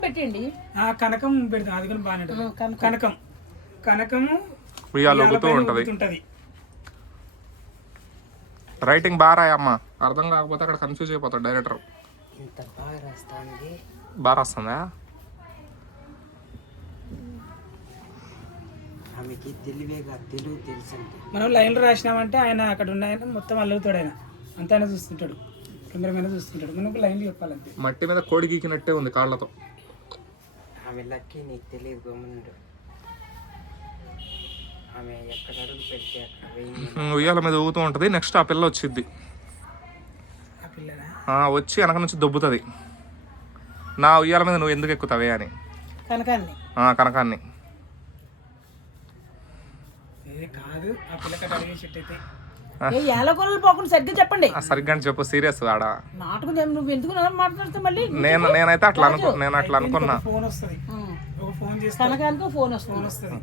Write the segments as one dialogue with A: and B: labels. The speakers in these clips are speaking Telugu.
A: పెట్టండి.
B: కనకం పెడతాం, అది కూడా బాగానే ఉంటుంది. కనకము
C: ఉయ్యాలొగుతూ ఉంటది. రైటింగ్ బాగా రాయమ్మా, అర్థం కాకపోతే అక్కడ కన్ఫ్యూజ్ అయిపోతాడు డైరెక్టర్. బాగా రాస్తుందా?
B: మనం లైన్లో రాసినామంటే ఆయన అక్కడ ఉన్నాయని మొత్తం అల్లుతాడు, ఆయన అంతా ఆయన చూస్తుంటాడు, కెమెరామెన్ చూస్తుంటాడు, మనం లైన్లు చెప్పాలంటే.
C: మట్టి మీద కోడి గీకినట్టే ఉంది కాళ్ళతో.
D: ఆమె లక్కి నీకు తెలియదు, గమ్మునుండు. ఆమె ఎక్కడ అడుగు పెడితే అక్కడ
C: ఉయ్యాల మీద ఊగుతూ ఉంటుంది. నెక్స్ట్ ఆ పిల్ల వచ్చిద్ది, వచ్చి వెనక నుంచి దొబ్బుతుంది. నా ఉయ్యాల మీద నువ్వు ఎందుకు ఎక్కుతావే అని. కనకాన్ని
A: చెప్పండి
C: సరిగ్గా చెప్పు, సీరియస్ ఆడ
A: మాట్లాడుతా.
C: నేనైతే అట్లా అనుకున్నా.
A: ఫోన్ వస్తుంది.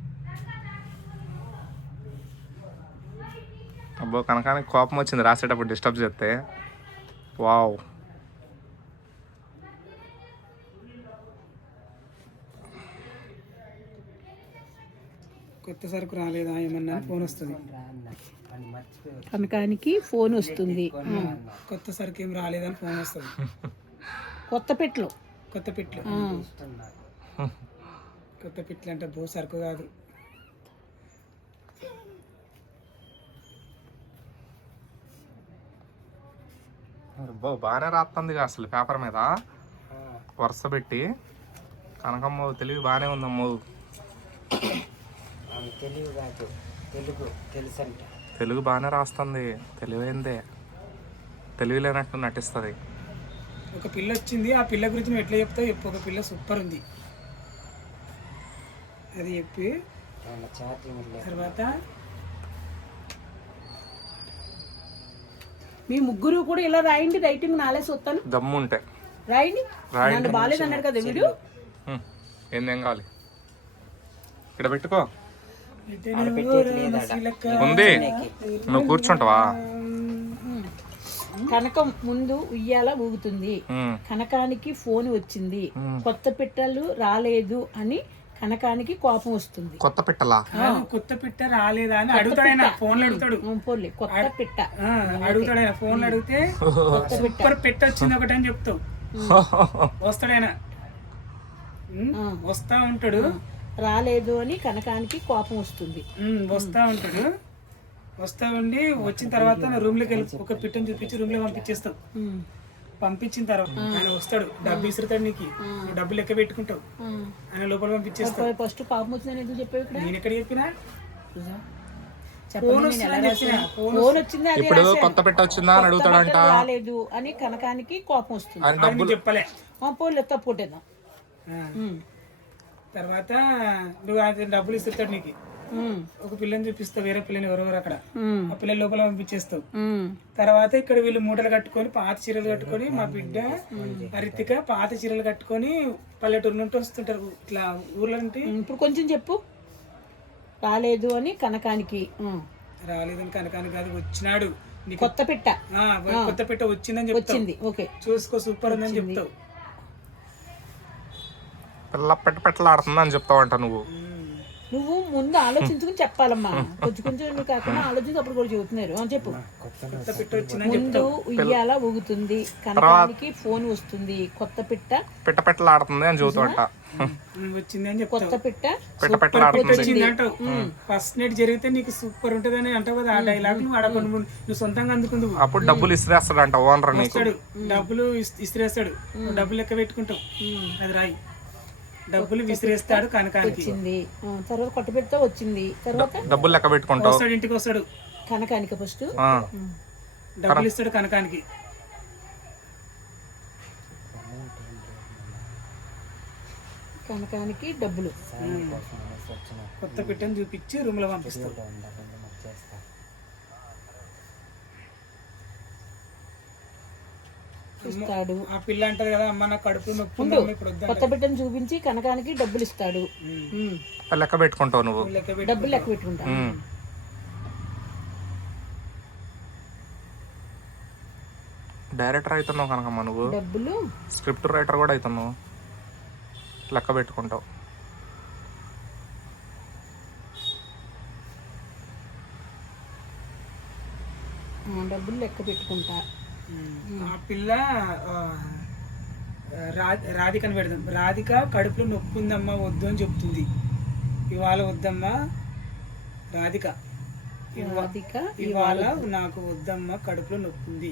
C: అబ్బో, కనకానికి కోపం వచ్చింది రాసేటప్పుడు డిస్టర్బ్ చేస్తే. వావ్,
B: కొత్త సరుకు రాలేదా ఏమన్నా ఫోన్ వస్తుంది.
A: కనకానికి ఫోన్ వస్తుంది.
B: కొత్త సరుకు ఏం రాలేదని ఫోన్ వస్తుంది.
A: కొత్త పెట్లు
B: అంటే బో సరుకు కాదు.
C: బాగానే రాస్తుంది అసలు పేపర్ మీద వరుస పెట్టి. కనకమ్మ తెలివి బాగానే ఉందమ్మో. తెలుగు బాగానే రాస్తుంది, తెలివైందే, తెలివి లేనట్టు నటిస్తుంది.
B: ఒక పిల్ల వచ్చింది, ఆ పిల్ల గురించి నువ్వు ఎట్లా చెప్తావు చెప్పు. ఒక పిల్ల సూపర్ ఉంది, అది చెప్పి తర్వాత
A: మీ ముగ్గురు కూడా ఇలా రాయండి. రైటింగ్ నాలేసి వస్తాను,
C: దమ్ముంటే
A: రాయండి. నన్ను బాగాలేదు అన్నాడు కదా వీడు.
C: ఏం కావాలి ఇక్కడ పెట్టుకో, ఉంది నువ్వు కూర్చుంటావా.
A: కనకం ముందు ఉయ్యాల ఊగుతుంది. కనకానికి ఫోన్ వచ్చింది. కొత్త పిట్టలు రాలేదు అని కనకానికి కోపం వస్తుంది.
C: కొత్త పిట్టలా?
B: కొత్త పిట్ట రాలేదా అని అడుగుతాడు, ఫోన్ అడుగుతాడు.
A: కొత్త పిట్ట
B: అడుగుతాడు, ఫోన్ అడిగితే సూపర్ పిట్ట వచ్చింది ఒకటి అని చెప్తావు. వస్తాడైనా వస్తా ఉంటాడు.
A: రాలేదు అని కనకానికి కోపం వస్తుంది.
B: వస్తా ఉండి వచ్చిన తర్వాత రూమ్ లోకి వెళ్ళి ఒక పిట్టని చూపించి రూమ్ లో పంపించేస్తావు. పంపించిన తర్వాత ఆయన వస్తాడు, డబ్బు ఇస్తాడు, నీకు డబ్బు లెక్క పెట్టుకుంటావు, ఆయన లోపల పంపించేస్తావు.
A: ఫస్ట్ కోపం వచ్చిందని ఎందుకు చెప్పావు?
B: నేను ఎక్కడ చెప్పినా
C: ఇప్పుడు కొత్త పెట్ట వచ్చిందా అని అడుగుతాడంట.
A: రాలేదు అని కనకానికి కోపం వస్తుంది.
B: చెప్పలే
A: పోలే తప్పుటేదా.
B: తర్వాత నువ్వు డబ్బులు ఇస్తాడు నీకు. ఒక పిల్లని చూపిస్తావు, వేరే పిల్లని ఎవరెవరు అక్కడ, ఆ పిల్లల లోపల పంపించేస్తావు. తర్వాత ఇక్కడ వీళ్ళు మూటలు కట్టుకొని పాత చీరలు కట్టుకొని, మా బిడ్డ హరితిక పాత చీరలు కట్టుకొని పల్లెటూరు నుండి వస్తుంటారు ఇట్లా ఊర్లో నుండి.
A: ఇప్పుడు కొంచెం చెప్పు. రాలేదు అని కనకానికి.
B: రాలేదని కనకానికి కాదు, వచ్చినాడు
A: కొత్త పెట్ట.
B: కొత్త పెట్ట వచ్చిందని చెప్తావు. చూసుకో సూపర్ ఉందని చెప్తావు.
C: పిల్ల పెట్టలాడుతుంది అని చెప్తావంట నువ్వు.
A: నువ్వు ముందు ఆలోచించుకుని చెప్పాలమ్మా. కొంచెం కాకుండా ఆలోచించి అప్పుడు కూడా చెబుతున్నారు. చెప్పు. ముందు ఉయ్యాల ఊగుతుంది, కనకానికి ఫోన్ వస్తుంది, కొత్త పిట్ట
C: పెట్టలాడుతుంది అని చెబుతావంట.
A: కొత్త పిట్ట
B: ఫస్ట్ నైట్ జరిగితే నీకు సూపర్ ఉంటది అని అంటావు కదా. ఆ డైలాగ్ నువ్వు అడగను, నువ్వు సొంతంగా అందుకుందు.
C: అప్పుడు డబ్బులు ఇస్త్రేస్తాడంట ఓనర్.
B: డబ్బులు ఇస్త్రేస్తాడు, డబ్బులు లెక్క పెట్టుకుంటావు. అది రాయి. డబ్బులు విసిరేస్తాడు కనకానికి.
A: తర్వాత కొట్ట పెడితే వచ్చింది. తర్వాత
C: డబ్బులు లెక్క పెట్టుకుంటావు.
B: ఇంటికి వస్తాడు
A: కనకానికి. ఫస్ట్
B: డబ్బులు ఇస్తాడు కనకానికి.
A: కనకానికి డబ్బులు.
B: కొత్త పిట్టని చూపించి రూమ్ లో పంపిస్తాడు.
A: ఇస్తాడు.
B: ఆ పిల్ల అంటది కదా, అమ్మ నా కడుపు నొప్పి.
A: కొత్త బిడ్డను చూపించి కనకానికి డబ్బులు ఇస్తాడు.
C: లెక్క పెట్టుకుంటావు నువ్వు.
A: డబ్బులు లెక్క పెట్టుకుంటావు.
C: డైరెక్టర్ అవుతున్నావు కనకమ్మ నువ్వు.
A: డబ్బులు
C: స్క్రిప్ట్ రైటర్ కూడా అవుతున్నావు. లెక్క పెట్టుకుంటావు.
A: డబ్బులు లెక్క పెట్టుకుంటా.
B: ఆ పిల్ల రాధికని పెడదాం. రాధిక కడుపులో నొప్పి ఉందమ్మా వద్దు అని చెప్తుంది. ఇవాళ వద్దమ్మా రాధిక,
A: రాధిక
B: ఇవాళ నాకు వద్దమ్మా కడుపులో నొప్పి ఉంది,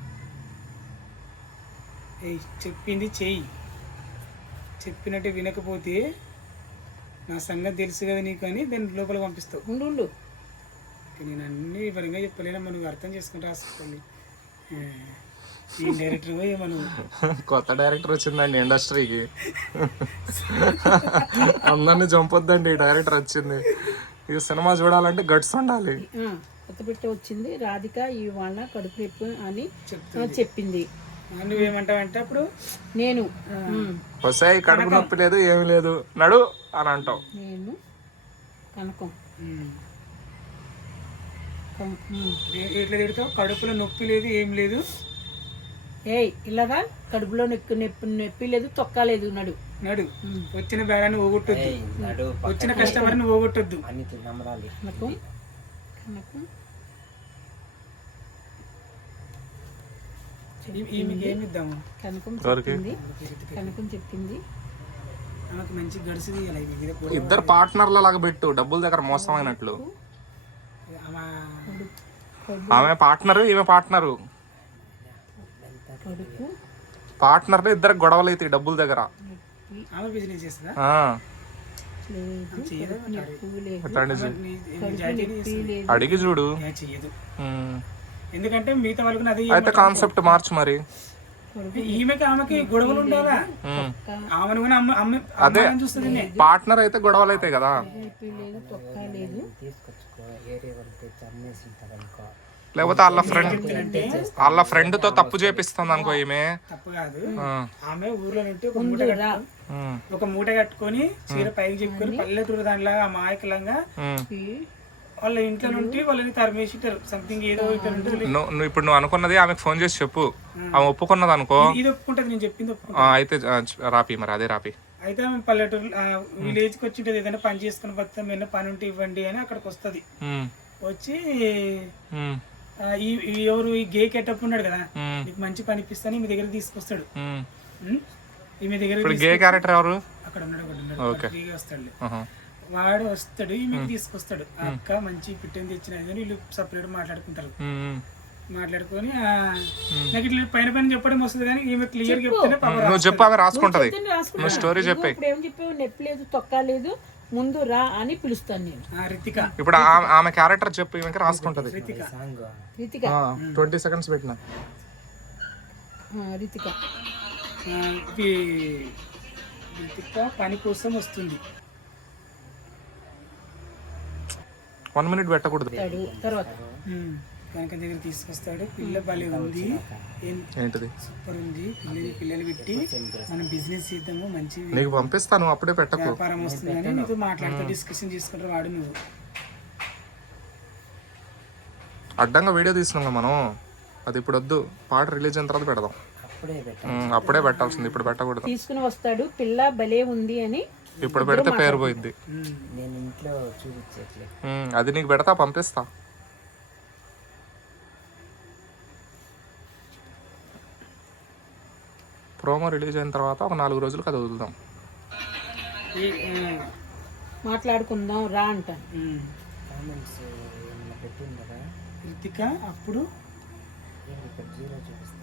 B: చెప్పింది చెయ్యి. చెప్పినట్టు వినకపోతే నా సంగతి తెలుసు కదా నీకు అని దాన్ని లోపల పంపిస్తావు.
A: ఉండు
B: నేను అన్ని వివరంగా చెప్పలేనమ్మా, నువ్వు అర్థం చేసుకుంటే రాసుకోండి. ఈ డైరెక్టర్ ఏమను
C: కొత్త డైరెక్టర్ వచ్చిందండి ఇండస్ట్రీకి. అందరినీ చంపొద్దండి, డైరెక్టర్ వచ్చింది. ఈ సినిమా చూడాలంటే గట్స్ ఉండాలి.
A: కొత్త పెట్ట వచ్చింది. రాధిక ఇవాళ కడుపు నొప్పి అని చెప్పింది.
B: నువ్వేమంటావంటే అప్పుడు
A: నేను
C: వస్తాయి కడుపు నొప్పి లేదు ఏమి లేదు నడు అని అంటావు.
A: నేను కనకం
B: ఎట్లా తిడతావు? కడుపులో నొప్పి లేదు ఏం లేదు.
A: ఇలాగా కడుపులో నొప్పి లేదు తొక్కలేదు నడు
B: నడు. వచ్చిన బేరాన్ని పోగొట్టొద్దు, వచ్చిన కస్టమర్ని పోగొట్టొద్దు.
A: కనకం కనకం
B: ఈమెకి ఏమి ఇద్దాము?
A: కనకం చెప్పింది
B: ఆమెకు మంచి గడుసు తీయాలి.
C: ఇద్దరు పార్ట్నర్ల లాగా పెట్టు, డబ్బుల దగ్గర మోసం అయినట్లు. ఆమె పార్ట్నర్ ఈమె పార్ట్నరు. పార్ట్నర్ ఇద్దరు గొడవలు అయితే డబ్బుల దగ్గర.
B: ఆమె బిజినెస్ చేస్తుందా?
C: అడిగి చూడు.
B: చెయ్యదు, ఎందుకంటే మిగతా వాళ్ళకి అది
C: అయితే కాన్సెప్ట్ మార్చు మరి.
B: ఆమెకి గొడవలు ఉండాలా? ఆమెను కూడా
C: అదే
B: చూస్తుంది.
C: పార్ట్నర్ అయితే గొడవలు అయితే కదా. లేకపోతే వాళ్ళ ఫ్రెండ్ తో తప్పు చేపిస్తుంది అనుకో ఈమె.
B: తప్పు కాదు, ఆమె ఊర్లో నుండి ఒక మూట కట్టుకొని చీర పైకి చెప్పుకొని పల్లెటూరు దానిలాగా మాయకలంగా వాళ్ళ ఇంట్లో నుండి వాళ్ళని తరిమేసిటారు. సంథింగ్ ఏదో
C: ఇప్పుడు నువ్వు అనుకున్నది ఆమెకు ఫోన్ చేసి చెప్పు. ఆమె ఒప్పుకున్నది అనుకో.
B: ఇది ఒప్పుకుంటది, నేను చెప్పింది
C: అయితే రాపి మరి అదే రాపి.
B: అయితే ఆమె పల్లెటూరు విలేజ్ కి వచ్చి ఏదైనా పని చేసుకుని బతాం, ఏమైనా పని ఉంటే ఇవ్వండి అని అక్కడికి వస్తుంది. వచ్చి ఎవరు ఈ గే కెట్టప్ ఉన్నాడు కదా, నీకు మంచి పని ఇప్పిస్తాను మీ దగ్గర తీసుకొస్తాడు. ఈమె దగ్గర
C: గే క్యారెక్టర్ ఎవరు
B: అక్కడ ఉన్నాడు, వస్తాడు. వాడు వస్తాడు, ఈమెకి తీసుకొస్తాడు. అక్క మంచి పిట్టని తెచ్చిన వీళ్ళు సపరేట్ మాట్లాడుకుంటారు. మాట్లాడుకొని నాకు ఇట్లా పైన చెప్పడం వస్తుంది కానీ ఈమె క్లియర్ చెప్తేనే
C: నువ్వు చెప్పు, ఆమె రాసుకుంటది. నువ్వు స్టోరీ చెప్పి
A: ఇప్పుడు ఏం చెప్పావు? నొప్పి లేదు తొక్కలేదు ముందు రా అని పిలుస్తాను నేను.
B: రితిక.
C: ఇప్పుడు ఆమె క్యారెక్టర్ చెప్పు, ఈమెకి రాసుకుంటది.
B: రితిక
C: 20 seconds పెట్టిన.
A: రితిక
B: పని కోసం వస్తుంది.
C: 1 minute పెట్టకూడదు.
A: తర్వాత
B: కనుక దగ్గర తీసుకొస్తాడు. పిల్ల భలే ఉంది,
C: ఏంటిది
B: సూపర్ ఉంది, పిల్లలు పెట్టి మనం బిజినెస్ చేద్దాము, మంచి
C: నీకు పంపిస్తాను, అప్పుడే పెట్టకు.
B: వ్యాపారం వస్తుందని నీతో మాట్లాడుతూ డిస్కషన్ చేసుకుంటారు. వాడు నువ్వు
C: అడ్డంగా వీడియో తీసుకున్నాం మనం. అది ఇప్పుడు వద్దు, పాట రిలీజ్ అయిన తర్వాత పెడదాం. అప్పుడే పెట్టాల్సింది, ఇప్పుడు పెట్టకూడదు.
A: తీసుకుని వస్తాడు. పిల్ల భలే ఉంది అని
C: ఇప్పుడు పెడితే పేరు పోయింది. అది నీకు పెడతా, పంపిస్తా. ప్రోమో రిలీజ్ అయిన తర్వాత ఒక 4 రోజులకు అది వదులుదాం,
A: మాట్లాడుకుందాం రా అంటాను.
B: రితిక అప్పుడు